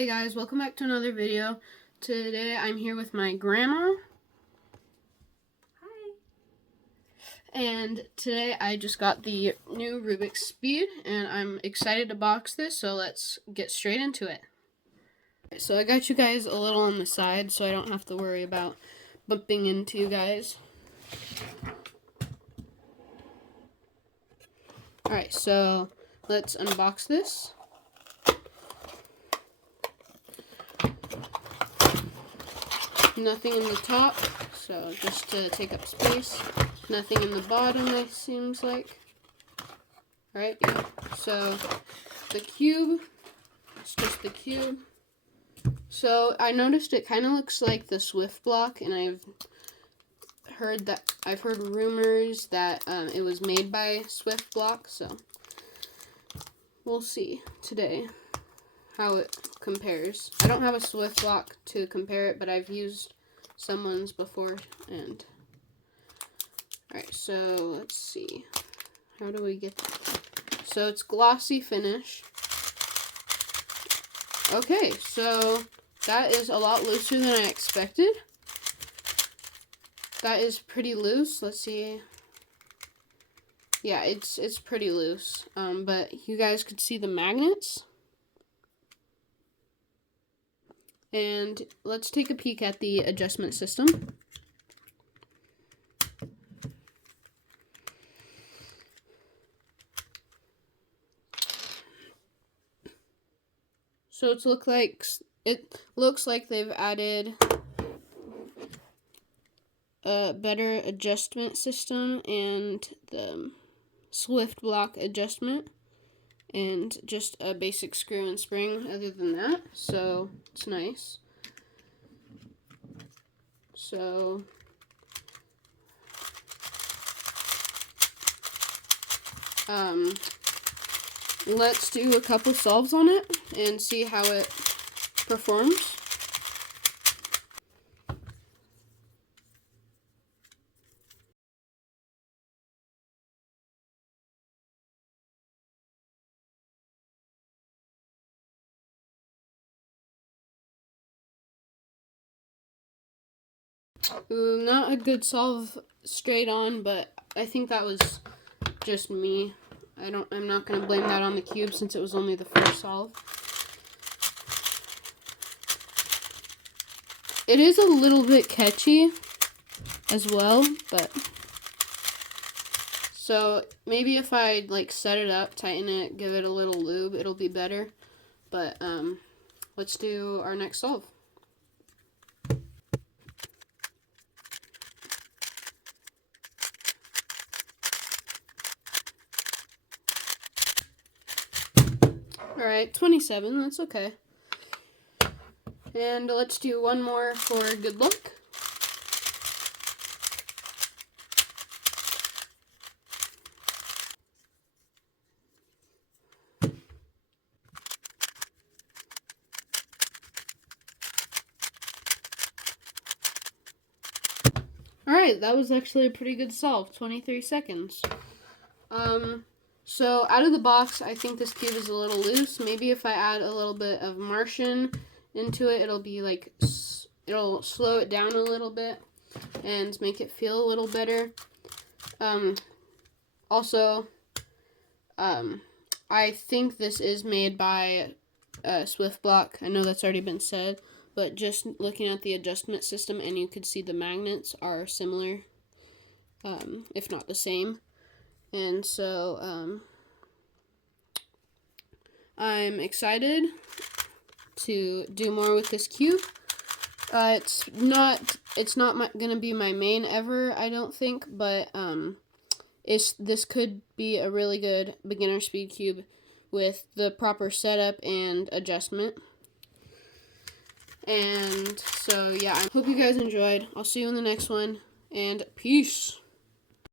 Hey guys, welcome back to another video. Today I'm here with my grandma. Hi. And today I just got the new Rubik's Speed and I'm excited to box this, so let's get straight into it. So I got you guys a little on the side so I don't have to worry about bumping into you guys. Alright, so let's unbox this. Nothing in the top, so just to take up space. Nothing in the bottom, it seems like. Alright, yeah. So the cube, it's just the cube. So I noticed it kind of looks like the Swift block, and I've heard rumors that it was made by Swift block, so we'll see today how it compares. I don't have a Swift block to compare it, but I've used someone's before. And alright, so let's see, how do we get that? So it's glossy finish. Okay, so that is a lot looser than I expected. That is pretty loose. Let's see. Yeah, it's pretty loose. But you guys could see the magnets. And let's take a peek at the adjustment system. So it looks like they've added a better adjustment system and the Swift block adjustment and just a basic screw and spring other than that, so it's nice. So let's do a couple solves on it and see how it performs. Not a good solve straight on, but I think that was just me. I'm not going to blame that on the cube since it was only the first solve. It is a little bit catchy as well, but so maybe if I like set it up, tighten it, give it a little lube, it'll be better. But let's do our next solve. Alright, 27, that's okay. And let's do one more for good luck. Alright, that was actually a pretty good solve, 23 seconds. So out of the box, I think this cube is a little loose. Maybe if I add a little bit of Martian into it, it'll be like, it'll slow it down a little bit and make it feel a little better. Also, I think this is made by Swift block. I know that's already been said, but just looking at the adjustment system, and you could see the magnets are similar, if not the same. And so I'm excited to do more with this cube. It's not gonna be my main ever, I don't think, but this could be a really good beginner speed cube with the proper setup and adjustment. And so yeah, I hope you guys enjoyed. I'll see you in the next one, and peace.